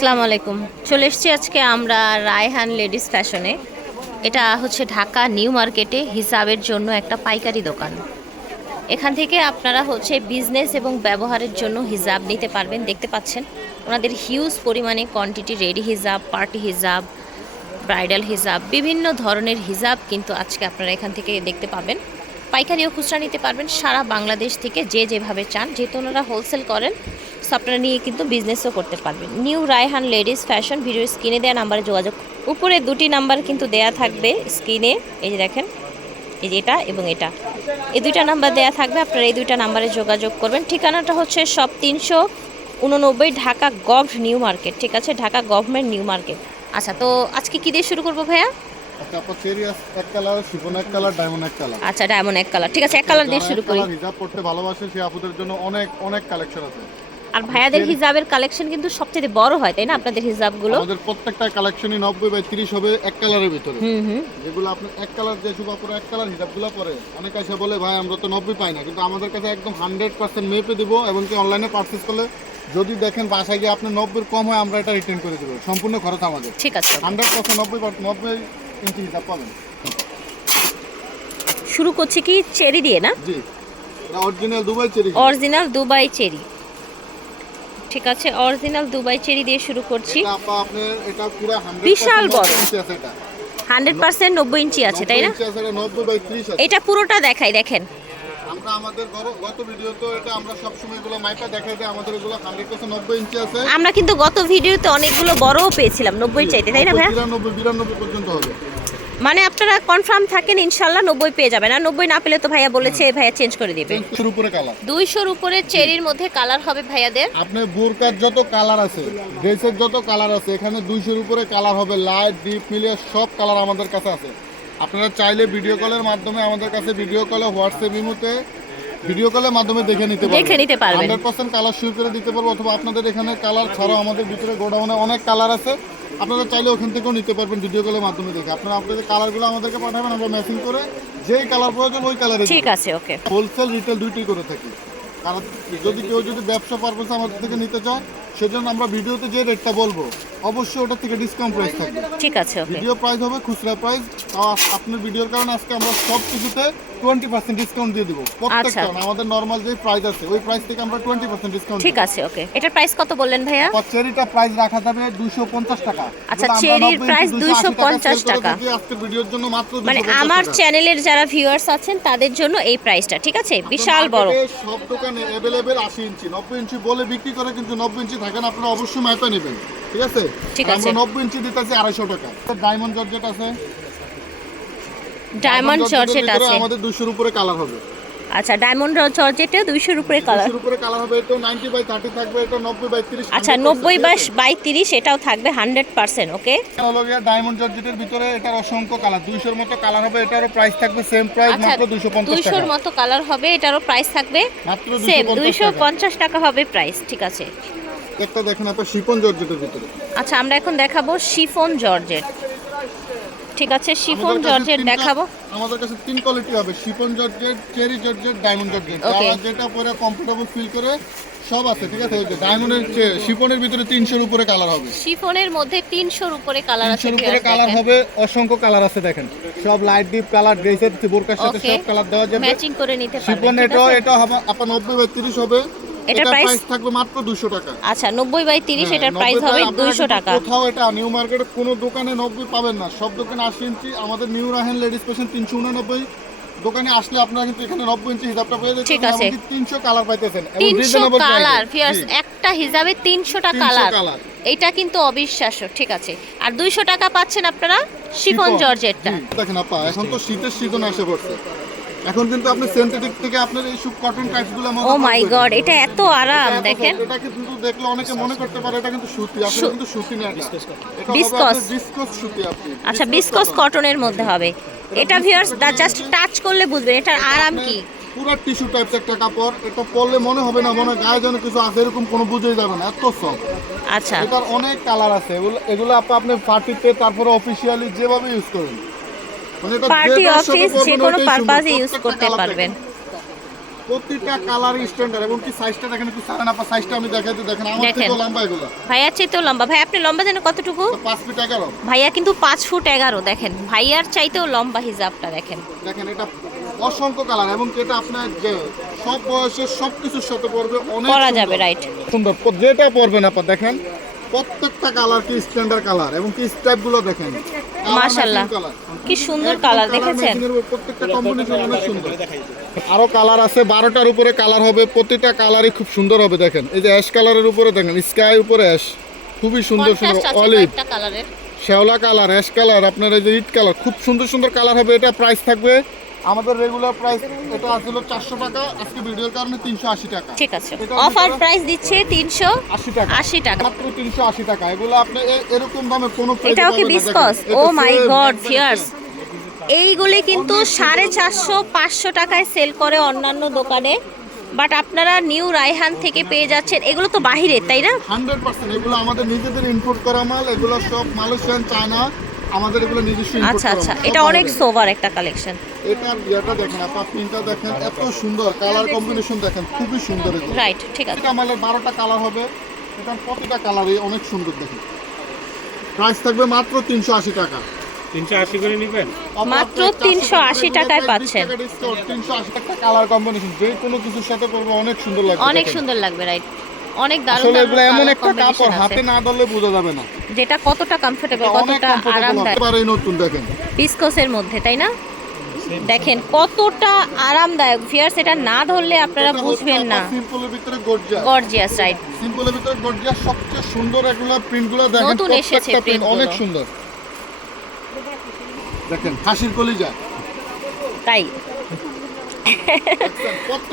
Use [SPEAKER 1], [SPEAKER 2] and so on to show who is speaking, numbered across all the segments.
[SPEAKER 1] আসসালামু আলাইকুম। চলে এসেছি আজকে আমরা রায়হান লেডিস ফ্যাশনে। এটা হচ্ছে ঢাকা নিউ মার্কেটে হিসাবের জন্য একটা পাইকারি দোকান। এখান থেকে আপনারা হচ্ছে বিজনেস এবং ব্যবহারের জন্য হিজাব নিতে পারবেন, দেখতে পাচ্ছেন। ওনাদের হিউজ পরিমাণে কোয়ান্টিটি রেডি হিজাব পার্টি হিজাব ব্রাইডাল হিজাব বিভিন্ন ধরনের হিজাব কিন্তু আজকে আপনারা এখান থেকে দেখতে পাবেন। পাইকারি ও খুচরা নিতে পারবেন সারা বাংলাদেশ থেকে যে যেভাবে চান। যেহেতু ওনারা হোলসেল করেন সো আপনারা নিয়ে কিন্তু বিজনেসও করতে পারবেন। New Raihan ladies fashion video স্ক্রিনে দেওয়া নাম্বারে যোগাযোগ। উপরে দুটি নাম্বার কিন্তু দেয়া থাকবে স্ক্রিনে এই যে দেখেন, এই যে এটা এবং এটা। এই দুইটা নাম্বার দেয়া থাকবে, আপনারা এই দুইটা নাম্বারে যোগাযোগ করবেন। ঠিকানাটা হচ্ছে সব তিনশো উননব্বই ঢাকা গভ নিউ মার্কেট, ঠিক আছে? Dhaka government new market. আচ্ছা তো আজকে কী দিয়ে শুরু করব ভাইয়া?
[SPEAKER 2] এক কালার শিফন এক কালার ডায়মন্ড এক কালার।
[SPEAKER 1] আচ্ছা ডায়মন্ড এক কালার। ঠিক আছে এক কালার দিয়ে শুরু করি।
[SPEAKER 2] হিজাব পড়তে ভালোবাসে সেই আপুদের জন্য অনেক অনেক কালেকশন আছে।
[SPEAKER 1] আর ভাইয়াদের হিজাবের কালেকশন কিন্তু সবচেয়ে বড় হয় তাই না আপনাদের হিজাবগুলো
[SPEAKER 2] আমাদের প্রত্যেকটা কালেকশনই বাই হবে এক কালারের ভিতরে।
[SPEAKER 1] হুম হুম।
[SPEAKER 2] যেগুলো আপনি এক কালার যে শুভ এক কালার পরে। অনেক বলে ভাই আমরা তো নব্বই পাই না। কিন্তু আমাদের কাছে একদম মেপে দিব এবং কি অনলাইনে করলে যদি দেখেন বাসায় গিয়ে আপনি নব্বই কম হয় আমরা এটা রিটার্ন করে দেবো। সম্পূর্ণ খরচ আমাদের।
[SPEAKER 1] ঠিক আছে।
[SPEAKER 2] হান্ড্রেড পার্সেন্ট নব্বই নব্বই ইঞ্চি হিসাব পাবেন
[SPEAKER 1] শুরু করছি কি? চেরি দিয়ে না?
[SPEAKER 2] জি। Original Dubai cherry.
[SPEAKER 1] Original Dubai cherry. ঠিক আছে অরিজিনাল দুবাই চেরি দিয়ে শুরু করছি।
[SPEAKER 2] এটা আপা আপনার এটা পুরো 100%
[SPEAKER 1] বিশাল বড়। হান্ড্রেড পার্সেন্ট নব্বই ইঞ্চি আছে তাই না?
[SPEAKER 2] 90 ইঞ্চি আছে এটা 90 বাই 30 আছে।
[SPEAKER 1] এটা পুরোটা দেখাই দেখেন।
[SPEAKER 2] আমরা আমাদের গত এটা আমরা সব সময় এগুলো মাইপা দেখাই দিই আমাদের এগুলো 100% 90 ইঞ্চি আছে।
[SPEAKER 1] আমরা কিন্তু গত ভিডিওতে অনেকগুলো বড়ও পেয়েছিলাম নব্বই চাইতে তাই না ভাইয়া?
[SPEAKER 2] 93 92 পর্যন্ত হবে।
[SPEAKER 1] মানে আপনারা কনফার্ম থাকেন ইনশাল্লাহ নব্বই পেয়ে যাবেন আর নব্বই না পেলে তো ভাইয়া বলেছে ভাইয়া চেঞ্জ করে দিবে।
[SPEAKER 2] এর উপরে কালার
[SPEAKER 1] দুইশোর উপরে চেরির মধ্যে কালার হবে ভাইয়াদের।
[SPEAKER 2] আপনি বোরকার যত কালার আছে ড্রেসের যত কালার আছে এখানে 200 এর উপরে কালার হবে লাইট ডিপ মিলিয়ে সব কালার আমাদের কাছে আছে। আপনারা চাইলে ভিডিও কলের মাধ্যমে আমাদের কাছে ভিডিও কলে হোয়াটসঅ্যাপ ইমোতে ভিডিও কলের মাধ্যমে দেখে নিতে পারবেন।
[SPEAKER 1] দেখে নিতে পারবেন।
[SPEAKER 2] হান্ড্রেড পার্সেন্ট কালার শুরু করে দিতে পারব অথবা আপনাদের এখানে কালার ছাড়াও আমাদের ভিতরে গোডাউনে অনেক কালার আছে। আপনারা চাইলে ওখান থেকেও নিতে পারবেন ভিডিও কলের মাধ্যমে দেখে। আপনারা আপনাদের কালারগুলো আমাদেরকে পাঠাবেন আমরা ম্যাচিং করে যেই কালার প্রয়োজন ওই কালারে
[SPEAKER 1] ঠিক আছে ওকে
[SPEAKER 2] হোলসেল রিটেল দুইটাই করে থাকি। কারণ যদি কেউ যদি ব্যবসা পারপাসে আমাদের থেকে নিতে চায় সেজন্য আমরা ভিডিওতে যে রেটটা বলব অবশ্যই ওটা থেকে ডিসকাউন্ট প্রাইস থাকবে।
[SPEAKER 1] ঠিক আছে ওকে।
[SPEAKER 2] ভিডিও প্রাইস হবে খুচরা প্রাইস আপনার ভিডিওর কারণে আজকে আমরা সব কিছুতে টোয়েন্টি পার্সেন্ট ডিসকাউন্ট দিয়ে দিব। প্রত্যেকটা
[SPEAKER 1] আচ্ছা।
[SPEAKER 2] আমাদের নর্মাল যে প্রাইস আছে ওই প্রাইস থেকে আমরা টোয়েন্টি পার্সেন্ট ডিসকাউন্ট
[SPEAKER 1] ঠিক আছে ওকে। এটার প্রাইস কত বললেন ভাইয়া?
[SPEAKER 2] চেরিটা প্রাইস রাখা যাবে দুশো পঞ্চাশ টাকা।
[SPEAKER 1] আচ্ছা, চেরির
[SPEAKER 2] 90
[SPEAKER 1] price
[SPEAKER 2] ইঞ্চি 280
[SPEAKER 1] 250 টাকা।
[SPEAKER 2] থাকি আজকের ভিডিওর জন্য মাত্র
[SPEAKER 1] মানে আমার চ্যানেলের যারা ভিউয়ার্স আছেন তাদের জন্য এই প্রাইসটা ঠিক আছে? বিশাল বড়।
[SPEAKER 2] সব দোকানে অ্যাভেলেবেল আশি ইঞ্চি নব্বই ইঞ্চি বলে বিক্রি করে কিন্তু নব্বই ইঞ্চি থাকেন আপনারা অবশ্যই মাইপা নেবেন। ঠিক আছে?
[SPEAKER 1] আছে।
[SPEAKER 2] আমরা নব্বই ইঞ্চি দিতেছি আড়াইশো টাকা। ডায়মন্ড জর্জেট আছে?
[SPEAKER 1] ডায়মন্ড জর্জেট আছে।
[SPEAKER 2] আমাদের দুশোর উপরে কালার হবে।
[SPEAKER 1] আচ্ছা ডায়মন্ড জর্জেটে দুইশোর উপরে কালার
[SPEAKER 2] উপরে কালার হবে এটা নাইনটি বাই থার্টি থাকবে এটা নব্বই বাই তিরিশ
[SPEAKER 1] আচ্ছা নব্বই বাই বাই তিরিশ এটাও থাকবে হান্ড্রেড পার্সেন্ট ওকে
[SPEAKER 2] হলো ডায়মন্ড জর্জেটের ভিতরে এটার অসংখ্য কালার দুইশোর মতো কালার হবে এটারও প্রাইস থাকবে সেম প্রাইস
[SPEAKER 1] আচ্ছা
[SPEAKER 2] মাত্র দুইশো পঞ্চাশ
[SPEAKER 1] দুইশোর
[SPEAKER 2] টাকা
[SPEAKER 1] মতো কালার হবে এটারও প্রাইস থাকবে
[SPEAKER 2] মাত্র
[SPEAKER 1] সেম দুইশো
[SPEAKER 2] দুইশো
[SPEAKER 1] পঞ্চাশ টাকা হবে প্রাইস ঠিক আছে।
[SPEAKER 2] একটা দেখেন আপনার শিপন জর্জেটের ভিতরে।
[SPEAKER 1] আচ্ছা আমরা এখন দেখাবো শিফন জর্জেট। ঠিক আছে শিফন জর্জেট দেখাবো।
[SPEAKER 2] আমাদের কাছে তিন কোয়ালিটি হবে chiffon georgette cherry georgette diamond georgette. যারা যেটা পরে কমফোর্টেবল ফিল করে সব আছে ঠিক আছে? ডায়মন্ডের শিপনের ভিতরে তিনশোর উপরে কালার হবে।
[SPEAKER 1] শিফনের মধ্যে তিনশোর উপরে কালার আছে
[SPEAKER 2] তিনশোর উপরে কালার হবে অসংখ্য কালার আছে দেখেন। সব লাইট ডিপ কালার ড্রেসের বোরকার সাথে সব কালার দেওয়া যাবে।
[SPEAKER 1] ম্যাচিং করে নিতে পারবেন ঠিক
[SPEAKER 2] এটাও এটা হবে আপনার নব্বই বাই তিরিশ হবে।
[SPEAKER 1] এটার
[SPEAKER 2] প্রাইস থাকবে মাত্র দুশো টাকা।
[SPEAKER 1] আচ্ছা নব্বই বাই তিরিশ
[SPEAKER 2] হ্যাঁ,
[SPEAKER 1] এটার প্রাইস হবে
[SPEAKER 2] আপনারা
[SPEAKER 1] দুইশো
[SPEAKER 2] কিন্তু
[SPEAKER 1] টাকা।
[SPEAKER 2] কোথাও এটা নিউ মার্কেটে কোনো দোকানে নব্বই পাবেন না। সব দোকানে আশি ইঞ্চি আমাদের নিউ রাহেন লেডিস পেশেন্ট তিনশো উননব্বই। দোকানে আসলে আপনারা কিন্তু এখানে নব্বই ইঞ্চি হিসাবটা পেয়ে যাচ্ছেন
[SPEAKER 1] ঠিক আছে।
[SPEAKER 2] তিনশো কালার পাইতেছেন। এবং
[SPEAKER 1] তিনশো
[SPEAKER 2] reasonable price-এ।
[SPEAKER 1] কালার ফিয়ার্স একটা হিসাবে তিনশোটা
[SPEAKER 2] 300
[SPEAKER 1] কালার
[SPEAKER 2] কালার।
[SPEAKER 1] এটা কিন্তু অবিশ্বাস্য ঠিক আছে। আর দুইশো টাকা পাচ্ছেন আপনারা শিফন। জর্জেটটা।
[SPEAKER 2] দেখেন আপা এখন তো শীতের সিজন এসে পড়ছে। এখন কিন্তু আপনি সিনথেটিক থেকে আপনার এই সব কটন টাইপসগুলো
[SPEAKER 1] ও মাই গড এটা এত আরাম দেখেন।
[SPEAKER 2] এটা কিন্তু দেখলে অনেকে মনে করতে পারে এটা কিন্তু সুতি আসলে কিন্তু সুতি না এটা। এটা বিসকস সুতি আপনি।
[SPEAKER 1] আচ্ছা বিস্কস। কটনের মধ্যে হবে। এটা ভিউয়ার্স জাস্ট টাচ করলে বুঝবেন এটার আরাম কি?
[SPEAKER 2] পুরো টিস্যু একটা কাপড় এটা পরলে মনে হবে না মনে গায়ে যেন কিছু আছে এরকম কোনো বুঝেই যাবে না এত সফট
[SPEAKER 1] আচ্ছা।
[SPEAKER 2] এটার অনেক কালার আছে। এগুলো এগুলো আপনি আপনি পার্টিতে তারপরে অফিসিয়ালি যেভাবে ইউজ করেন।
[SPEAKER 1] পার্টি অফিস যে কোনো পারপাসে ইউজ করতে পারবেন।
[SPEAKER 2] প্রতিটা কালার স্ট্যান্ডার্ড এবং কি সাইজটা দেখেন একটু সারেন আপা সাইজটা আমি দেখাইতে দেখেন আমার। থেকে লম্বা এগুলো।
[SPEAKER 1] ভাইয়ার চেয়েতেও লম্বা। ভাই আপনি লম্বা জানেন কতটুকু?
[SPEAKER 2] তো পাঁচ ফিট এগারো।
[SPEAKER 1] ভাইয়া কিন্তু পাঁচ ফুট এগারো দেখেন। ভাইয়ার চাইতেও লম্বা হিজাবটা দেখেন।
[SPEAKER 2] দেখেন এটা অসংখ্য কালার এবং এটা আপনার যে সব বয়সের সব কিছুর সাথে পড়বে অনেক সুন্দর।
[SPEAKER 1] যাবে রাইট
[SPEAKER 2] সুন্দর যেটা পড়বেন আপা দেখেন। প্রত্যেকটা কালার কি স্ট্যান্ডার্ড কালার? এবং কি স্টাইপগুলো দেখেন?
[SPEAKER 1] মাশাআল্লাহ। কি সুন্দর কালার দেখেছেন?
[SPEAKER 2] প্রত্যেকটা কম্বিনেশন অনেক সুন্দর। আরও কালার আছে বারোটার উপরে কালার হবে প্রতিটা কালারই খুব সুন্দর হবে দেখেন। এই যে অ্যাশ কালারের উপরে দেখেন স্কাই উপরে অ্যাশ খুবই সুন্দর সুন্দর অলিভ শ্যাওলা কালার অ্যাশ কালার আপনার এই যে ইট কালার খুব সুন্দর সুন্দর কালার হবে এটা প্রাইস থাকবে আমাদের রেগুলার প্রাইস এটা আসছিল চারশো টাকা আজকে ভিডিওর কারণে তিনশো আশি টাকা।
[SPEAKER 1] ঠিক আছে। অফার প্রাইস দিচ্ছে তিনশো
[SPEAKER 2] আশি টাকা।
[SPEAKER 1] আশি টাকা।
[SPEAKER 2] মাত্র তিনশো আশি টাকা। এগুলো আপনি এরকম দামে কোনো
[SPEAKER 1] এটাও কি বিসকস ও মাই গড ফিয়ার্স। এইগুলি কিন্তু সাড়ে চারশো পাঁচশো টাকায় সেল করে অন্যান্য দোকানে। বাট আপনারা নিউ রায়হান থেকে পেয়ে যাচ্ছেন। এগুলো তো বাহিরে তাই না?
[SPEAKER 2] হান্ড্রেড পার্সেন্ট এগুলো আমাদের নিজেদের ইম্পোর্ট করা মাল। এগুলো সব মালয়েশিয়ান চায়না আমাদের এগুলো নিজস্ব
[SPEAKER 1] আচ্ছা আচ্ছা। এটা অনেক সোভার একটা কালেকশন
[SPEAKER 2] এটার ইয়েটা দেখেন আপনার প্রিন্টটা দেখেন এত সুন্দর। কালার কম্বিনেশন দেখেন খুবই সুন্দর এগুলো।
[SPEAKER 1] রাইট ঠিক আছে।
[SPEAKER 2] এটা মালের বারোটা কালার হবে। এটার প্রতিটা কালারই অনেক সুন্দর দেখেন। প্রাইস থাকবে মাত্র তিনশো আশি টাকা।
[SPEAKER 3] তিনশো আশি করে নেবেন?
[SPEAKER 1] মাত্র 380 টাকায় পাচ্ছেন।
[SPEAKER 2] তিনশো আশি টাকা কালার কম্বিনেশন যে কোনো কিছুর সাথে করবে অনেক সুন্দর লাগবে
[SPEAKER 1] অনেক সুন্দর লাগবে রাইট অনেক দারুণ
[SPEAKER 2] আসলে এগুলো এমন একটা কাপড় হাতে না ধরলে বোঝা যাবে না।
[SPEAKER 1] যেটা কতটা কমফোর্টেবল কতটা আরামদায়ক।
[SPEAKER 2] একেবারেই নতুন দেখেন।
[SPEAKER 1] বিস্কসের মধ্যে তাই না? দেখেন কতটা আরামদায়ক। ভিয়ার্স এটা না ধরলে আপনারা বুঝবেন না।
[SPEAKER 2] সিম্পলের ভিতরে গর্জিয়াস
[SPEAKER 1] গর্জিয়াস রাইট
[SPEAKER 2] সিম্পলের ভিতরে গর্জিয়াস সবচেয়ে সুন্দর এগুলো প্রিন্টগুলো দেখেন
[SPEAKER 1] নতুন এসেছে
[SPEAKER 2] print অনেক সুন্দর। দেখেন খাসির কলিজা।
[SPEAKER 1] তাই।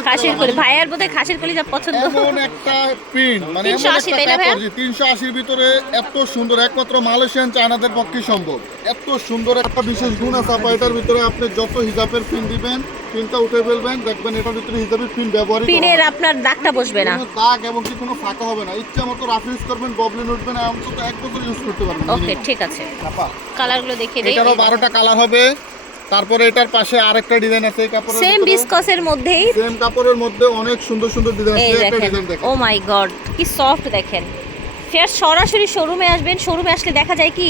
[SPEAKER 1] খাসির কলি। ভাইয়ার বোধহয় খাসির কলি যা পছন্দ।
[SPEAKER 2] এমন একটা প্রিন্ট মানে এমন
[SPEAKER 1] 380 তাই না
[SPEAKER 2] যে 380 এর ভিতরে এত সুন্দর একমাত্র মালয়েশিয়ান চায়নাদের পক্ষে সম্ভব। এত সুন্দর একটা বিশেষ গুণ আছে আপা এটার ভিতরে আপনি যত হিজাবের পিন দিবেন পিনটা উঠে ফেলবেন দেখবেন এটার ভিতরে হিজাবের পিন ব্যবহার
[SPEAKER 1] পিনের আপনার দাগটা বসবে না।
[SPEAKER 2] দাগ এবং কি কোনো ফাঁকা হবে না। ইচ্ছা মতো রাফ ইউজ করবেন ববলিন উঠবে না অন্তত এক বছর ইউজ করতে পারবেন
[SPEAKER 1] ওকে ঠিক আছে। কালারগুলো দেখিয়ে দেই।
[SPEAKER 2] এটারও বারোটা কালার হবে। তারপরে এটার পাশে আরেকটা ডিজাইন আছে এই কাপড়ের
[SPEAKER 1] সেম বিস্কসের মধ্যেই?
[SPEAKER 2] সেম কাপড়ের মধ্যে অনেক সুন্দর সুন্দর ডিজাইন আছে একটা
[SPEAKER 1] দেখেন।
[SPEAKER 2] ডিজাইন দেখেন।
[SPEAKER 1] ও মাই গড কি সফট দেখেন। ফের সরাসরি শোরুমে আসবেন শোরুমে আসলে দেখা যায় কি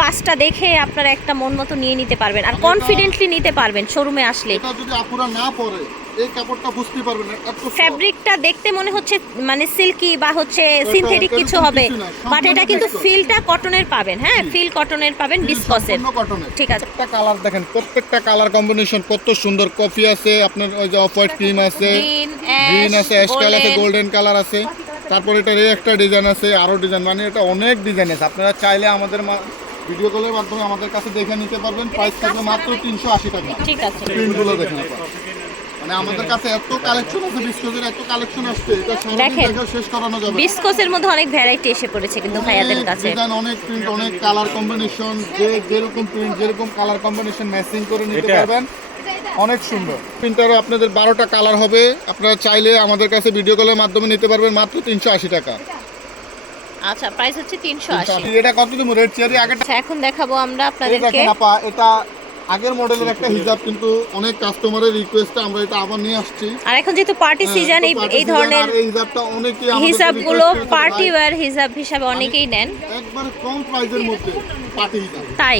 [SPEAKER 1] পাঁচটা দেখে আপনারা একটা মন মতো নিয়ে নিতে পারবেন আর কনফিডেন্টলি নিতে পারবেন শোরুমে আসলে।
[SPEAKER 2] এটা যদি আপুরা না পরে এই কাপড়টা বুঝতেই পারবেন না এত
[SPEAKER 1] ফ্যাব্রিকটা দেখতে মনে হচ্ছে মানে সিল্কি বা হচ্ছে সিনথেটিক কিছু হবে। বাট এটা কিন্তু ফিলটা কটনের পাবেন হ্যাঁ? ফিল কটনের পাবেন বিসকসের ঠিক আছে।
[SPEAKER 2] প্রত্যেকটা কালার দেখেন প্রত্যেকটা কালার কম্বিনেশন কত সুন্দর কফি আছে আপনার ওই যে অফ হোয়াইট ক্রিম আছে
[SPEAKER 1] গ্রিন
[SPEAKER 2] আছে অ্যাশ কালার আছে
[SPEAKER 1] গোল্ডেন
[SPEAKER 2] কালার আছে। তারপর এটার এই একটা ডিজাইন আছে আরও ডিজাইন মানে এটা অনেক ডিজাইন আছে। আপনারা চাইলে আমাদের ভিডিও কলের মাধ্যমে আমাদের কাছে দেখে নিতে পারবেন প্রাইস থাকবে মাত্র তিনশো আশি টাকা।
[SPEAKER 1] ঠিক আছে।
[SPEAKER 2] প্রিন্টগুলো দেখেন আপনারা। মানে আমাদের কাছে এত কালেকশন আছে বিস্কুটের এত কালেকশন আসছে এটা
[SPEAKER 1] দেখেন।
[SPEAKER 2] শেষ করানো যাবে। না।
[SPEAKER 1] মধ্যে অনেক ভ্যারাইটি এসে পড়েছে কিন্তু ভাইয়াদের কাছে।
[SPEAKER 2] ডিজাইন অনেক প্রিন্ট অনেক কালার কম্বিনেশন যে যেরকম প্রিন্ট যেরকম কালার কম্বিনেশন ম্যাচিং করে নিতে পারবেন অনেক সুন্দর। প্রিন্টারও আপনাদের বারোটা কালার হবে আপনারা চাইলে আমাদের কাছে ভিডিও কলের মাধ্যমে নিতে পারবেন মাত্র তিনশো আশি টাকা।
[SPEAKER 1] আচ্ছা প্রাইস হচ্ছে তিনশো আশি।
[SPEAKER 2] এটা কত দিব রেড চেয়ারি
[SPEAKER 1] আচ্ছা এখন দেখাবো আমরা আপনাদেরকে।
[SPEAKER 2] এটা আগের মডেলের একটা হিজাব কিন্তু অনেক কাস্টমারের রিকোয়েস্টে আমরা এটা আবার নিয়ে আসছি।
[SPEAKER 1] আর এখন যেহেতু পার্টি
[SPEAKER 2] হ্যাঁ,
[SPEAKER 1] সিজন এই এই ধরনের
[SPEAKER 2] এই হিজাবটা অনেকেই
[SPEAKER 1] হিসাবগুলো পার্টি ওয়্যার হিসাব হিসাবে অনেকেই নেন।
[SPEAKER 2] একবার কম প্রাইসের মধ্যে।
[SPEAKER 1] তাই?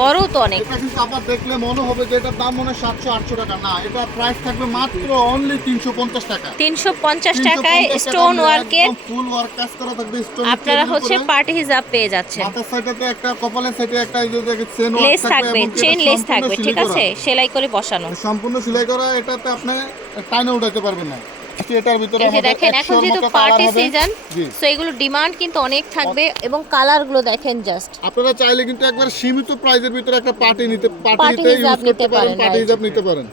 [SPEAKER 1] বড়ও তো অনেক।
[SPEAKER 2] এটা কিন্তু আবার দেখলে মনে হবে যে এটার দাম মনে সাতশো আটশো টাকা। না এটা প্রাইস থাকবে মাত্র অনলি তিনশো পঞ্চাশ টাকা।
[SPEAKER 1] তিনশো পঞ্চাশ টাকায় স্টোন ওয়ার্কের
[SPEAKER 2] ফুল ওয়ার্ক কাজ করা থাকবে স্টোন
[SPEAKER 1] আপনারা হচ্ছে পার্টি হিসাব পেয়ে যাচ্ছেন।
[SPEAKER 2] সাইডে একটা কপালের সাইডে একটা এই যে চেন
[SPEAKER 1] লেস থাকবে চেন লেস থাকবে ঠিক আছে? সেলাই করে বসানো।
[SPEAKER 2] সম্পূর্ণ সেলাই করা এটাতে আপনি টাইনে উঠাতে পারবেন না। এটার ভিতরে আমাদের
[SPEAKER 1] দেখেন এখন যেহেতু পার্টি সিজন সো এগুলো ডিমান্ড কিন্তু অনেক থাকবে এবং কালারগুলো দেখেন জাস্ট
[SPEAKER 2] আপনারা চাইলে কিন্তু একবার সীমিত প্রাইজের ভিতরে একটা পার্টি নিতে পার্টিতে ইউজ করতে পারেন পার্টি হিসাব নিতে পারেন।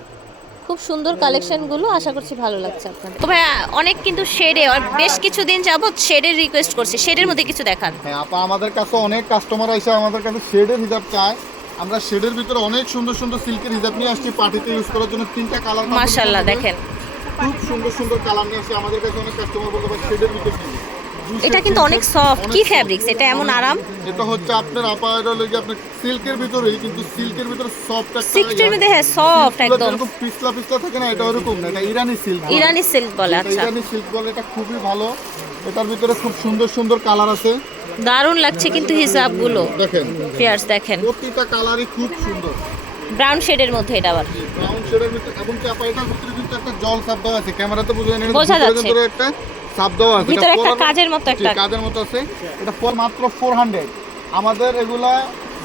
[SPEAKER 1] খুব সুন্দর কালেকশনগুলো আশা করছি ভালো লাগছে আপনাদের। তো অনেক কিন্তু শেডে বেশ কিছুদিন যাবত শেডের রিকোয়েস্ট করছে শেডের মধ্যে কিছু দেখান।
[SPEAKER 2] হ্যাঁ আপা আমাদের কাছে অনেক কাস্টমার এসে আমাদের কাছে শেডের হিসাব চায়। আমরা শেডের ভিতরে অনেক সুন্দর সুন্দর সিল্কের হিসাব নিয়ে আসছি পার্টিতে ইউজ করার জন্য তিনটা কালার
[SPEAKER 1] মাশাল্লাহ দেখেন।
[SPEAKER 2] খুব সুন্দর সুন্দর কালার নিয়ে আসছি আমাদের কাছে অনেক কাস্টমার বলতে পারে শেডের ভিতরে
[SPEAKER 1] এটা কিন্তু অনেক সফট কি ফ্যাব্রিক্স এটা এমন আরাম?
[SPEAKER 2] এটা হচ্ছে আপনার আপার লেগে আপনার সিল্কের ভিতরেই কিন্তু সিল্কের ভিতরে সফট একটা
[SPEAKER 1] সিক্সটির মধ্যে হ্যাঁ সফট একদম।
[SPEAKER 2] পিছলা পিছলা থাকে না এটা ওরকম না এটা ইরানি সিল্ক
[SPEAKER 1] ইরানি সিল্ক বলে আচ্ছা।
[SPEAKER 2] ইরানি সিল্ক বলে এটা খুবই ভালো। এটার ভিতরে খুব সুন্দর সুন্দর কালার আছে।
[SPEAKER 1] দারুণ লাগছে কিন্তু হিসাবগুলো।
[SPEAKER 2] দেখেন।
[SPEAKER 1] ফিয়ার্স দেখেন।
[SPEAKER 2] প্রতিটা কালারই খুব সুন্দর।
[SPEAKER 1] ব্রাউন শেডের মধ্যে এটা আবার।
[SPEAKER 2] ব্রাউন শেডের ভিতরে এবং কি আপা এটার ভিতরে কিন্তু একটা জল সাপ দেওয়া আছে। ক্যামেরাতে বোঝা যায় না
[SPEAKER 1] বোঝা যাচ্ছে।
[SPEAKER 2] ভিতরে একটা সাপ দেওয়া আছে।
[SPEAKER 1] ভিতরে একটা কাজের মতো একটা
[SPEAKER 2] কাজের মতো আছে। এটা ফোর মাত্র ফোর হান্ড্রেড আমাদের এগুলা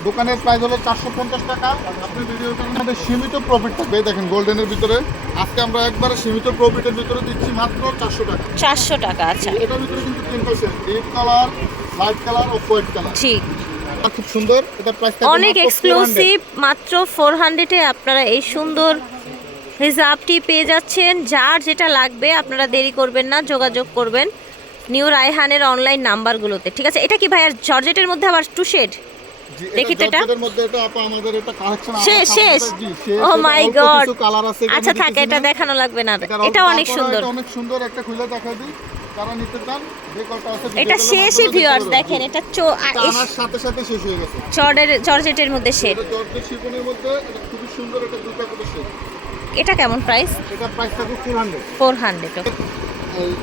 [SPEAKER 2] দোকানের প্রাইস হলো চারশো পঞ্চাশ টাকা। আপনি ভিডিওটার মধ্যে সীমিত প্রফিট থাকবে। দেখেন গোল্ডেনের ভিতরে। আজকে আমরা একবারে সীমিত প্রফিটের ভিতরে দিচ্ছি মাত্র চারশো টাকা।
[SPEAKER 1] চারশো টাকা আচ্ছা।
[SPEAKER 2] এটার ভিতরে কিন্তু তিনটা shade deep colour light colour ও হোয়াইট কালার
[SPEAKER 1] ঠিক
[SPEAKER 2] খুব সুন্দর। এটা প্রাইস
[SPEAKER 1] অনেক এক্সক্লুসিভ মাত্র ফোর হান্ড্রেডে আপনারা এই সুন্দর হিজাবটি পেয়ে যাচ্ছেন। যার যেটা লাগবে আপনারা দেরি করবেন না যোগাযোগ করবেন নিউ রায়হানের অনলাইন নাম্বারগুলোতে। ঠিক আছে এটা কি ভাইয়ার জর্জেটের মধ্যে আবার টু শেড দেখি তো এটা।
[SPEAKER 2] মধ্যে এটা আপা আমাদের এটা কালেকশন
[SPEAKER 1] শেষ শেষ। ও মাই গড আচ্ছা থাক এটা দেখানো লাগবে না। এটা অনেক সুন্দর।
[SPEAKER 2] অনেক সুন্দর একটা খুলে দেখাই দিই। যারা নিতে চান যে আছে
[SPEAKER 1] এটা শেষই ভিউয়ার্স দেখেন এটা চো
[SPEAKER 2] এটা আনার সাথে সাথে শেষ হয়ে গেছে।
[SPEAKER 1] জর্ডের জর্জেটের মধ্যে শেড
[SPEAKER 2] এটা জর্জের মধ্যে এটা খুবই সুন্দর একটা দুটো করে শেড
[SPEAKER 1] এটা কেমন প্রাইস
[SPEAKER 2] এটা প্রাইস থাকবে four hundred
[SPEAKER 1] four hundred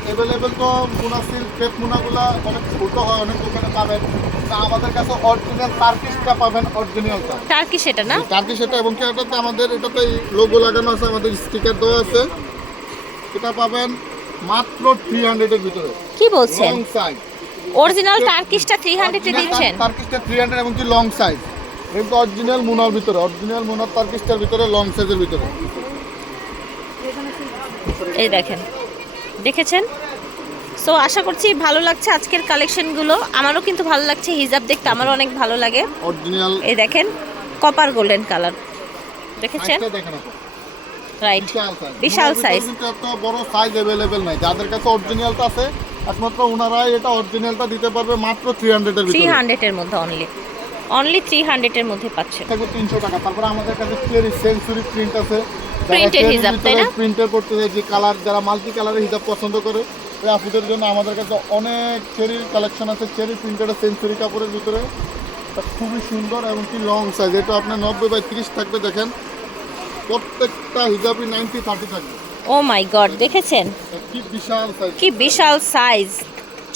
[SPEAKER 2] available তো মুনা সিল্ক ক্রেপ মুনাগুলা অনেক ছোট হয় অনেক দোকানে পাবেন। তা আমাদের কাছে অরিজিনাল টার্কিশটা পাবেন অরিজিনালটা
[SPEAKER 1] টার্কি সেটা না?
[SPEAKER 2] টার্কিশ এটা এবং কি এটাতে আমাদের এটাতে লোগো লাগানো আছে আমাদের স্টিকার দেওয়া আছে। এটা পাবেন মাত্র থ্রি হান্ড্রেডের ভিতরে।
[SPEAKER 1] কি বলছেন?
[SPEAKER 2] লং সাইজ
[SPEAKER 1] অরিজিনাল টার্কিশটা থ্রি হান্ড্রেডে দিচ্ছেন
[SPEAKER 2] টার্কিশটা থ্রি হান্ড্রেড এবং কি লং সাইজ কিন্তু অরিজিনাল মুনার ভিতরে অরিজিনাল মুনার টার্কিশটার ভিতরে লং সাইজের ভিতরে।
[SPEAKER 1] এই দেখেন। দেখেছেন? সো আশা করছি ভালো লাগছে আজকের কালেকশনগুলো আমারও কিন্তু ভালো লাগছে হিজাব দেখতে আমারও অনেক ভালো লাগে।
[SPEAKER 2] অরিজিনাল
[SPEAKER 1] এই দেখেন কপার গোল্ডেন কালার দেখেছেন?
[SPEAKER 2] দেখেন
[SPEAKER 1] রাইট
[SPEAKER 2] বিশাল সাইজ এত বড় সাইজ অ্যাভেলেবেল নাই। যাদের কাছে অরিজিনালটা আছে একমাত্র ওনারাই এটা অরিজিনালটা দিতে পারবে মাত্র থ্রি হান্ড্রেডের
[SPEAKER 1] থ্রি
[SPEAKER 2] ভিতরে।
[SPEAKER 1] হান্ড্রেডের মধ্যে অনলি অনলি থ্রি হান্ড্রেডের মধ্যে পাচ্ছেন
[SPEAKER 2] থাকবে তিনশো টাকা। তারপরে আমাদের কাছে চেরি সেঞ্চুরি প্রিন্ট আছে।
[SPEAKER 1] Printed হিজাব, তাই না?
[SPEAKER 2] প্রিন্টের করতে যে কালার যারা মাল্টি কালারের হিসাব পছন্দ করে ওই আপুদের জন্য আমাদের কাছে অনেক চেরির কালেকশন আছে। চেরি প্রিন্টেড সেঞ্চুরি কাপড়ের ভিতরে। খুবই সুন্দর এবং কি লং সাইজ এটা আপনার নব্বই বাই তিরিশ থাকবে দেখেন। প্রত্যেকটা হিজাবই থাকবে।
[SPEAKER 1] ও মাই গড দেখেছেন?
[SPEAKER 2] কি বিশাল সাইজ
[SPEAKER 1] কি বিশাল সাইজ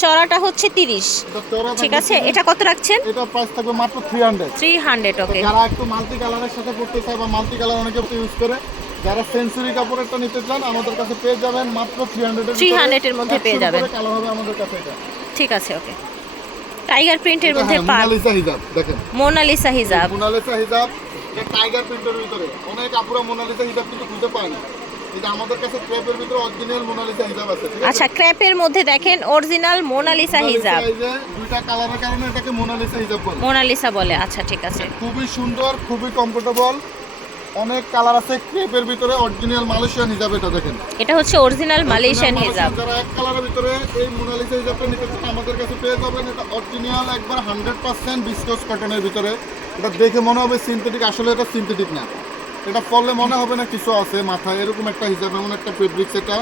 [SPEAKER 1] চড়াটা হচ্ছে তিরিশ।
[SPEAKER 2] এটা চওড়া
[SPEAKER 1] ঠিক আছে? এটা কত রাখছেন?
[SPEAKER 2] এটা প্রাইস থাকবে মাত্র three hundred
[SPEAKER 1] three hundred okay
[SPEAKER 2] যারা একটু মাল্টি কালারের সাথে পড়তে চায় বা মাল্টি কালার অনেকে ইউজ করে যারা সেঞ্চুরি কাপড়েরটা নিতে চান আমাদের কাছে পেয়ে যাবেন মাত্র থ্রি হান্ড্রেড
[SPEAKER 1] 300 এর মধ্যে পেয়ে যাবেন।
[SPEAKER 2] কালার হবে আমাদের কাছে এটা।
[SPEAKER 1] ঠিক আছে ওকে টাইগার প্রিন্টের মধ্যে
[SPEAKER 2] হ্যাঁ,
[SPEAKER 1] পার
[SPEAKER 2] মোনালিসা হিজাব দেখেন।
[SPEAKER 1] মোনালিসা হিজাব।
[SPEAKER 2] মোনালিসা হিজাব এটা টাইগার প্রিন্টের ভিতরে। অনেক আপুরা মোনালিসা হিসাব কিন্তু খুঁজে পায় না। আমাদের কাছে ক্র্যাপের ভিতরে অরিজিনাল মোনালিসা হিজাব আছে
[SPEAKER 1] আচ্ছা ক্র্যাপের মধ্যে দেখেন অরিজিনাল মোনালিসা হিজাব
[SPEAKER 2] এই দুইটা কালারের কারণে এটাকে মোনালিসা হিজাব বলে।
[SPEAKER 1] মোনালিসা বলে আচ্ছা ঠিক আছে।
[SPEAKER 2] খুবই সুন্দর খুবই কমফোর্টেবল অনেক কালার আছে ক্রেপের ভিতরে অরিজিনাল মালয়েশিয়ান হিজাব এটা দেখেন।
[SPEAKER 1] এটা হচ্ছে অরিজিনাল মালয়েশিয়ান হিজাব।
[SPEAKER 2] যারা এক কালারের ভিতরে এই মোনালিসা হিজাবটা নিতে চান আমাদের কাছে পেয়ে যাবেন। এটা অরিজিনাল একবার কটনের ভিতরে। এটা দেখে মনে হবে সিনথেটিক আসলে এটা সিনথেটিক না। এটা পরলে মনে হবে না কিছু আছে মাথায়। এরকম একটা হিসাব এমন একটা ফেব্রিক্স এটা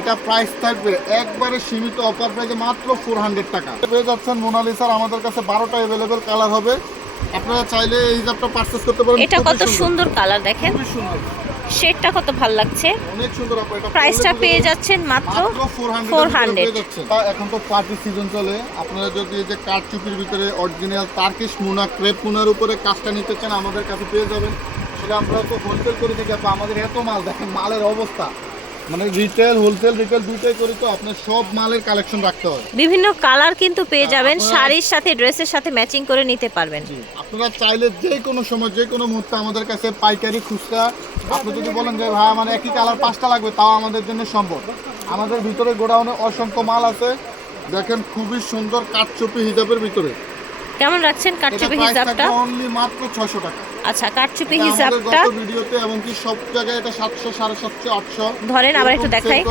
[SPEAKER 2] এটা প্রাইস থাকবে একবারে সীমিত অফার প্রাইসে মাত্র ফোর হান্ড্রেড টাকা। পেয়ে যাচ্ছেন মোনালিসার আমাদের কাছে বারোটা অ্যাভেলেবেল কালার হবে। আপনারা চাইলে এই হিসাবটা পারচেস করতে পারেন।
[SPEAKER 1] এটা কত সুন্দর। কালার দেখেন।
[SPEAKER 2] সুন্দর।
[SPEAKER 1] শেডটা কত ভালো লাগছে?
[SPEAKER 2] অনেক সুন্দর আপা এটা
[SPEAKER 1] প্রাইসটা পেয়ে যাচ্ছেন মাত্র
[SPEAKER 2] ফোর
[SPEAKER 1] 400
[SPEAKER 2] হান্ড্রেড এখন তো পার্টি সিজন চলে। আপনারা যদি এই যে কারচুপির ভিতরে অরিজিনাল তার্কিশ মুনা ক্রেপ মুনার উপরে কাজটা নিতে চান আমাদের কাছে পেয়ে যাবেন। সেটা আমরা তো হোলসেল করে থাকি আপা আমাদের এত মাল দেখেন মালের অবস্থা। মানে রিটেল হোলসেল রিটেল দুইটাই করি তো আপনার সব মালের কালেকশন রাখতে হয়।
[SPEAKER 1] বিভিন্ন কালার কিন্তু পেয়ে যাবেন শাড়ির সাথে ড্রেসের সাথে ম্যাচিং করে নিতে পারবেন।
[SPEAKER 2] আপনারা চাইলে যে কোনো সময় যে কোনো মুহূর্তে আমাদের কাছে পাইকারি খুচরা আপনি যদি বলেন যে ভাই আমার একই কালার পাঁচটা লাগবে তাও আমাদের জন্য সম্ভব। আমাদের ভিতরে গোডাউনে অসংখ্য মাল আছে। দেখেন খুবই সুন্দর কাঠচুপি হিজাবের ভিতরে।
[SPEAKER 1] কেমন রাখছেন কাটচুপি হিজাবটা
[SPEAKER 2] অনলি মাত্র ছয়শো টাকা।
[SPEAKER 1] আচ্ছা কাটচুপি হিজাবটা
[SPEAKER 2] গত ভিডিওতে এমনকি সব জায়গায় এটা সাতশো সাড়ে সাতশো আটশো।
[SPEAKER 1] ধরেন আবার একটু দেখাই।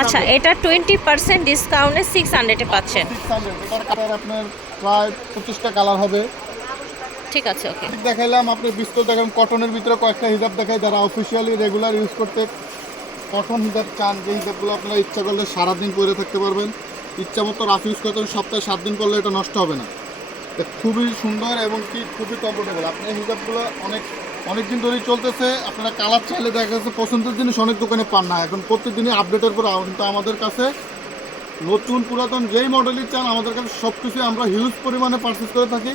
[SPEAKER 1] আচ্ছা এটা টোয়েন্টি পার্সেন্ট ডিসকাউন্টে সিক্স হান্ড্রেডে পাচ্ছেন।
[SPEAKER 2] আপনার প্রায় পঁচিশটা কালার হবে।
[SPEAKER 1] ঠিক আছে ওকে।
[SPEAKER 2] দেখাইলাম আপনি বিস্তর দেখেন কটনের ভিতরে কয়েকটা হিজাব দেখাই যারা অফিসিয়ালি রেগুলার ইউজ করতে কটন হিজাব চান, যে হিজাবগুলো আপনারা ইচ্ছা করলে সারাদিন পরে থাকতে পারবেন। ইচ্ছা মতো রাফ ইউজ করতে সপ্তাহে সাত দিন করলে এটা নষ্ট হবে না। খুবই সুন্দর এবং কি খুবই কমফোর্টেবল আপনি এই হিজাবগুলো অনেক অনেক দিন ধরেই চলতেছে। আপনারা কালার চাইলে দেখা যাচ্ছে পছন্দের জিনিস অনেক দোকানে পান না। এখন প্রত্যেকদিনই আপডেটের পর কিন্তু আমাদের কাছে নতুন পুরাতন যেই মডেলই চান, আমাদের কাছে সব কিছুই আমরা হিউজ পরিমাণে পারচেস করে থাকি।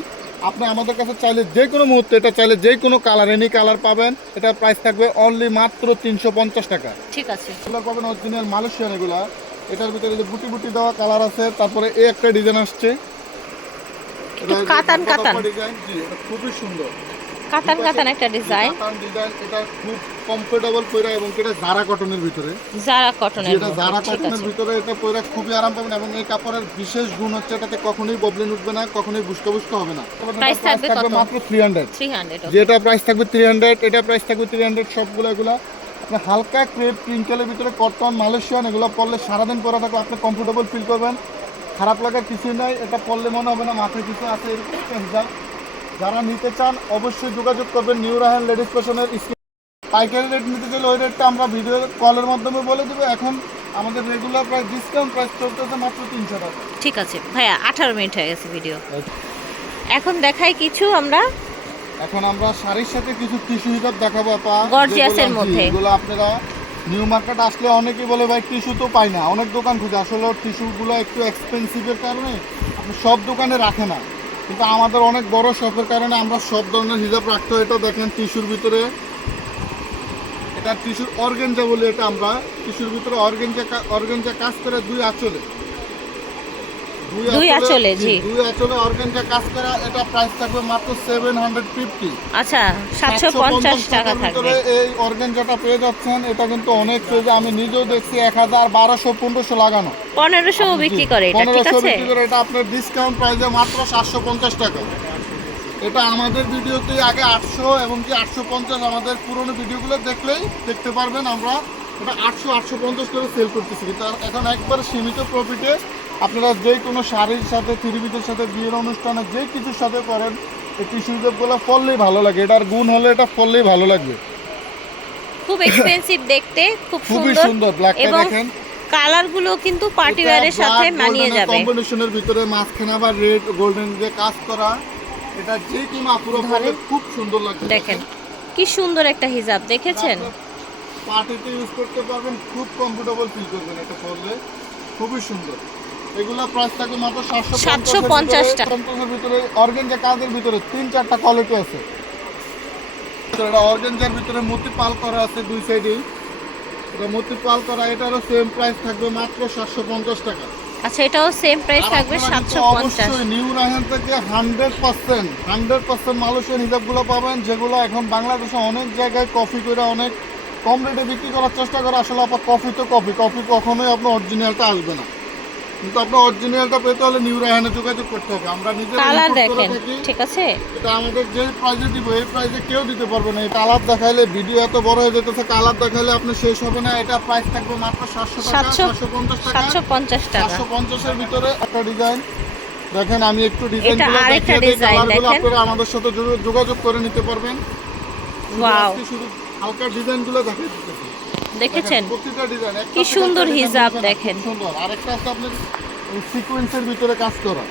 [SPEAKER 2] আপনি আমাদের কাছে চাইলে যে কোনো মুহূর্তে এটা চাইলে যে কোনো কালার এনি কালার পাবেন। এটার প্রাইস থাকবে অনলি মাত্র তিনশো পঞ্চাশ টাকা।
[SPEAKER 1] ঠিক আছে।
[SPEAKER 2] এগুলো পাবেন অরিজিনাল মালয়েশিয়ান এগুলা। এটার ভিতরে যে বুটি বুটি দেওয়া কালার আছে তারপরে এই একটা ডিজাইন আসছে।
[SPEAKER 1] কাতান কাতান।
[SPEAKER 2] ডিজাইন জি খুবই সুন্দর।
[SPEAKER 1] কাতান কাতান একটা ডিজাইন
[SPEAKER 2] কাতান ডিজাইন এটা খুব কমফোর্টেবল পরে এবং এটা জারা কটনের ভিতরে।
[SPEAKER 1] যারা কটনের
[SPEAKER 2] যেটা জারা কটনের ভিতরে এটা পরে খুবই আরাম পাবেন এবং এই কাপড়ের বিশেষ গুণ হচ্ছে এটাতে কখনোই ববলিন উঠবে না কখনোই বুস্কা বুস্কা হবে না।
[SPEAKER 1] Price থাকবে কত?
[SPEAKER 2] মাত্র থ্রি হান্ড্রেড
[SPEAKER 1] থ্রি হান্ড্রেড
[SPEAKER 2] যেটা প্রাইস থাকবে থ্রি হান্ড্রেড এটা প্রাইস থাকবে থ্রি হান্ড্রেড সবগুলো এগুলো। আপনার হালকা ক্রেপ ক্রিঙ্কেলের ভিতরে কটন মালয়েশিয়ান এগুলো পরলে সারাদিন পরে থাকবে আপনি কমফোর্টেবল ফিল করবেন। খারাপ লাগার কিছুই নাই এটা পরলে মনে হবে না মাথায় কিছু আছে এরকম একটা হিসাব যারা নিতে চান অবশ্যই যোগাযোগ করবেন নিউ রাহান লেডিস ফ্যাশনের পাইকারি রেট নিতে চাইলে ওই রেটটা আমরা ভিডিও কলের মাধ্যমে বলে দেবো। এখন আমাদের রেগুলার প্রাইস ডিসকাউন্ট প্রাইস চলতেছে মাত্র তিনশো টাকা।
[SPEAKER 1] ঠিক আছে। ভাইয়া আঠারো মিনিট হয়ে গেছে ভিডিও এখন দেখাই কিছু আমরা।
[SPEAKER 2] এখন আমরা শাড়ির সাথে কিছু টিস্যু হিসাব দেখাবো আপা।
[SPEAKER 1] এর মধ্যে।
[SPEAKER 2] এগুলো আপনারা নিউ মার্কেট আসলে অনেকেই বলে ভাই টিস্যু তো পাই না। অনেক দোকান খুঁজে আসলে টিস্যুগুলো একটু এক্সপেন্সিভের কারণে সব দোকানে রাখে না। কিন্তু আমাদের অনেক বড় শপের কারণে আমরা সব ধরনের হিসাব রাখতে হয়। এটা দেখেন টিস্যুর ভিতরে। এটা টিস্যুর অর্গেনজা বলি এটা আমরা। টিস্যুর ভিতরে অর্গেনজা অর্গেনজা কাজ করে দুই আঁচলে।
[SPEAKER 1] দুই আঁচলে, জি।
[SPEAKER 2] দুই আঁচলে কাজ করা এটা প্রাইস থাকবে মাত্র সেভেন হান্ড্রেড ফিফটি
[SPEAKER 1] আচ্ছা সাতশো পঞ্চাশ টাকা থাকবে।
[SPEAKER 2] এই অর্গেনজাটা পেয়ে যাচ্ছেন এটা কিন্তু অনেক পেজে আমি নিজেও দেখছি এক হাজার বারোশো পনেরোশো লাগানো।
[SPEAKER 1] পনেরোশো বিক্রি করে এটা ঠিক আছে?
[SPEAKER 2] বিক্রি করে এটা আপনার ডিসকাউন্ট প্রাইসে মাত্র সাতশো পঞ্চাশ টাকা। এটা আমাদের ভিডিওতে আগে আটশো এবং কি আটশো পঞ্চাশ আমাদের পুরনো ভিডিওগুলো দেখলেই দেখতে পারবেন আমরা। এটা আটশো আটশো পঞ্চাশ করে সেল করতেছি এখন একবার সীমিত প্রফিটে আপনারা যে কোনো শাড়ির সাথে থ্রিপিসের সাথে বিয়ের অনুষ্ঠানে যে কিছুর সাথে করেন এই টিস্যু গুলো ফললেই ভালো লাগে। এটার গুণ হলে এটা ফললেই ভালো লাগবে।
[SPEAKER 1] খুব এক্সপেন্সিভ দেখতে খুব
[SPEAKER 2] খুবই
[SPEAKER 1] সুন্দর।
[SPEAKER 2] ব্ল্যাকটা দেখেন।
[SPEAKER 1] কালারগুলো কিন্তু পার্টি ওয়্যারের সাথে মানিয়ে যাবে।
[SPEAKER 2] কম্বিনেশনের ভিতরে মাঝখানে আবার রেড গোল্ডেন দিয়ে কাজ করা এটা যে কোনো আপুরো পরলে খুব সুন্দর লাগবে
[SPEAKER 1] দেখেন কি সুন্দর একটা হিজাব দেখেছেন?
[SPEAKER 2] পার্টিতে ইউজ করতে পারবেন খুব কমফোর্টেবল ফিল করবেন এটা পরলে। খুবই সুন্দর। এগুলা প্রাইস থাকবে মাত্র
[SPEAKER 1] 750 টাকা।
[SPEAKER 2] পঞ্চাশের ভিতরে অর্গেনজা কাজের ভিতরে তিন চারটা কোয়ালিটি আছে। এটা অর্গেনজার ভিতরে মতি পাল করা আছে দুই সাইডেই এটা মতি পাল করা এটারও সেম প্রাইস থাকবে মাত্র সাতশো পঞ্চাশ টাকা।
[SPEAKER 1] আচ্ছা এটাও সেম প্রাইস থাকবে
[SPEAKER 2] আপনারা কিন্তু
[SPEAKER 1] সাতশো পঞ্চাশ।
[SPEAKER 2] অবশ্যই নিউ রাহেন থেকে hundred percent hundred percent Malaysian হিসাবগুলো পাবেন যেগুলো এখন বাংলাদেশে অনেক জায়গায় কফি করে অনেক কম রেটে বিক্রি করার চেষ্টা করে আসলে আপনার কফি তো কফি কফি কখনোই আপনার অরিজিনালটা আসবে না। কিন্তু আপনার অরিজিনালটা পেতে হলে নিউ রাহেনে যোগাযোগ করতে হবে। আমরা নিজেরা
[SPEAKER 1] কালার দেখেন ঠিক আছে?
[SPEAKER 2] এটা আমাদের যে প্রাইজে দিব এই প্রাইজে কেউ দিতে পারবে না। কালার দেখাইলে ভিডিও এত বড় হয়ে যেতেছে কালার দেখাইলে আপনি শেষ হবে না। এটা প্রাইস থাকবে মাত্র সাতশো টাকা
[SPEAKER 1] সাতশো
[SPEAKER 2] সাতশো পঞ্চাশ টাকা।
[SPEAKER 1] সাতশো পঞ্চাশ টাকা।
[SPEAKER 2] চারশো পঞ্চাশের ভিতরে একটা ডিজাইন দেখেন আমি একটু ডিজাইন
[SPEAKER 1] design দেখেন।
[SPEAKER 2] আপনারা আমাদের সাথে যোগাযোগ করে নিতে পারবেন। শুধু শুধু হালকা ডিজাইনগুলো দেখিয়ে দিতেছি।
[SPEAKER 1] দেখেছেন? কি সুন্দর হিজাব দেখেন।
[SPEAKER 2] সুন্দর আরেকটা আছে আপনার সিকোয়েন্সের ভিতরে কাজ করা।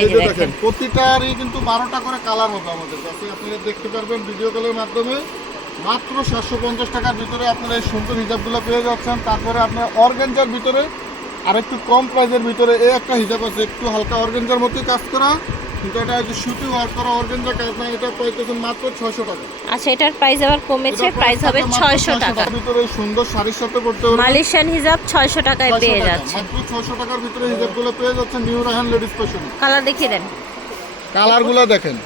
[SPEAKER 1] এই যে দেখেন।
[SPEAKER 2] প্রতিটারই কিন্তু বারোটা করে কালার হবে আমাদের কাছে। আপনারা দেখতে পারবেন ভিডিও কলের মাধ্যমে মাত্র সাতশো পঞ্চাশ টাকার ভিতরে আপনারা এই সুন্দর হিজাবগুলো পেয়ে যাচ্ছেন। তারপরে আপনার অর্গেঞ্জার ভিতরে আর একটু কম প্রাইসের ভিতরে এই একটা হিজাব আছে একটু হালকা অর্গেঞ্জার মধ্যে কাজ করা। কিন্তু এটা হচ্ছে সুতি ওয়ার্ক করা অর্গেঞ্জার কাজ না এটা পাইতেছেন মাত্র টাকা।
[SPEAKER 1] আচ্ছা এটার প্রাইস আবার কমেছে প্রাইস হবে টাকা।
[SPEAKER 2] ভিতরে সুন্দর শাড়ির সাথে পড়তে পারবেন
[SPEAKER 1] মালয়েশিয়ান হিজাব ছয়শো টাকায় পেয়ে যাচ্ছে।
[SPEAKER 2] মাত্র টাকার ভিতরে হিজাবগুলো পেয়ে যাচ্ছে new Raihan ladies fashion
[SPEAKER 1] colour দেখিয়ে দেন।
[SPEAKER 2] কালারগুলো দেখেন।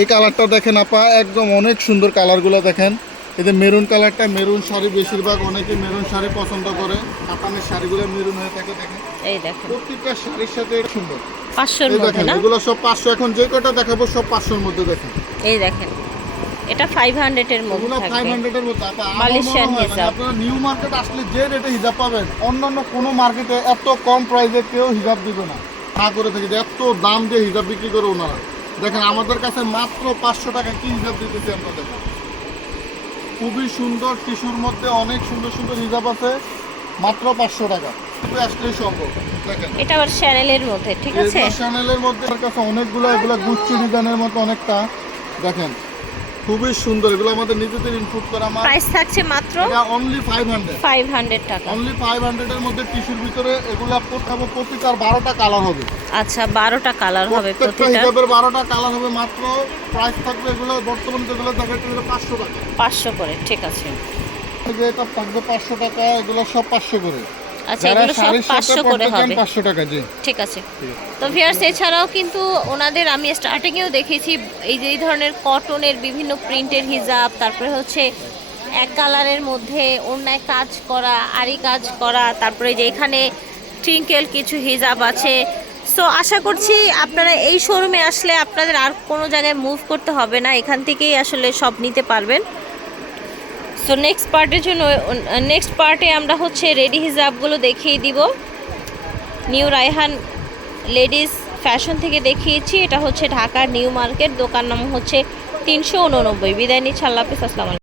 [SPEAKER 2] এই কালারটা দেখেন আপা একদম অনেক সুন্দর কালারগুলো দেখেন। এই যে মেরুন কালারটা মেরুন শাড়ি বেশিরভাগ অনেকে মেরুন শাড়ি পছন্দ করে। কাতানের শাড়িগুলো মেরুন হয়ে থাকে দেখেন।
[SPEAKER 1] এই দেখেন।
[SPEAKER 2] প্রত্যেকটা শাড়ির সাথে সুন্দর।
[SPEAKER 1] পাঁচশোর
[SPEAKER 2] এই
[SPEAKER 1] মধ্যে না?
[SPEAKER 2] এগুলো সব পাঁচশো এখন যে কটা দেখাবো সব পাঁচশোর মধ্যে দেখেন।
[SPEAKER 1] এই দেখেন। এটা ফাইভ হান্ড্রেডের মধ্যে থাকবে।
[SPEAKER 2] হান্ড্রেডের মধ্যে আপা মনে
[SPEAKER 1] মালয়েশিয়ান
[SPEAKER 2] মানে
[SPEAKER 1] হিজাব।
[SPEAKER 2] আপনারা নিউ মার্কেট আসলে যে রেটে হিজাব পাবেন অন্যান্য কোনো মার্কেটে এত কম প্রাইসে কেউ হিজাব দিবে না। না করে থাকে যে এত দাম দিয়ে হিজাব বিক্রি করে ওনারা। দেখেন আমাদের কাছে মাত্র পাঁচশো টাকা কি হিসাব দিতেছি দেখেন খুবই সুন্দর টিস্যুর মধ্যে অনেক সুন্দর সুন্দর হিজাব আছে মাত্র পাঁচশো টাকা। খুবই আসলেই সম্ভব।
[SPEAKER 1] এটা আবার শ্যানেলের মধ্যে ঠিক আছে?
[SPEAKER 2] শ্যানেলের মধ্যে আমার কাছে অনেকগুলো এগুলো গুচ্ছ ডিজাইনের মতো অনেকটা। দেখেন। খুবই সুন্দর। এগুলো আমাদের নিজেদের ইনপুট করা মাল।
[SPEAKER 1] প্রাইস থাকছে মাত্র
[SPEAKER 2] এটা only five hundred
[SPEAKER 1] five hundred টাকা।
[SPEAKER 2] অনলি ফাইভ হান্ড্রেডের মধ্যে টিস্যুর ভিতরে এগুলা প্রথম প্রতিটার বারোটা কালার হবে।
[SPEAKER 1] আচ্ছা বারোটা কালার হবে প্রতিটা।
[SPEAKER 2] হিসাবের বারোটা কালার হবে মাত্র। প্রাইস থাকবে এগুলো বর্তমানে যেগুলো দেখাচ্ছে এগুলো পাঁচশো টাকা।
[SPEAKER 1] পাঁচশো করে ঠিক আছে।
[SPEAKER 2] যে এটা থাকবে পাঁচশো টাকা এগুলো সব পাঁচশো করে।
[SPEAKER 1] আচ্ছা এগুলো সব
[SPEAKER 2] শাড়ির সাথে
[SPEAKER 1] পাঁচশো করে হবে।
[SPEAKER 2] পাঁচশো টাকা জি।
[SPEAKER 1] ঠিক আছে। তো ভিয়ার্স এছাড়াও কিন্তু ওনাদের আমি স্টার্টিংয়েও দেখেছি এই যে এই ধরনের কটনের বিভিন্ন প্রিন্টের হিজাব তারপরে হচ্ছে এক কালারের মধ্যে অন্যায় কাজ করা আরি কাজ করা তারপরে যে এখানে ট্রিঙ্কেল কিছু হিজাব আছে। সো আশা করছি আপনারা এই শোরুমে আসলে আপনাদের আর কোনো জায়গায় মুভ করতে হবে না। এখান থেকেই আসলে সব নিতে পারবেন। সো নেক্সট পার্টের জন্য নেক্সট পার্টে আমরা হচ্ছে রেডি হিজাবগুলো দেখিয়ে দিব। নিউ রায়হান লেডিস ফ্যাশন থেকে দেখিয়েছি। এটা হচ্ছে ঢাকার নিউ মার্কেট দোকান নাম হচ্ছে তিনশো উননব্বই। বিদায় নিচ্ছি, আল্লাহ হাফিজ, আসসালামু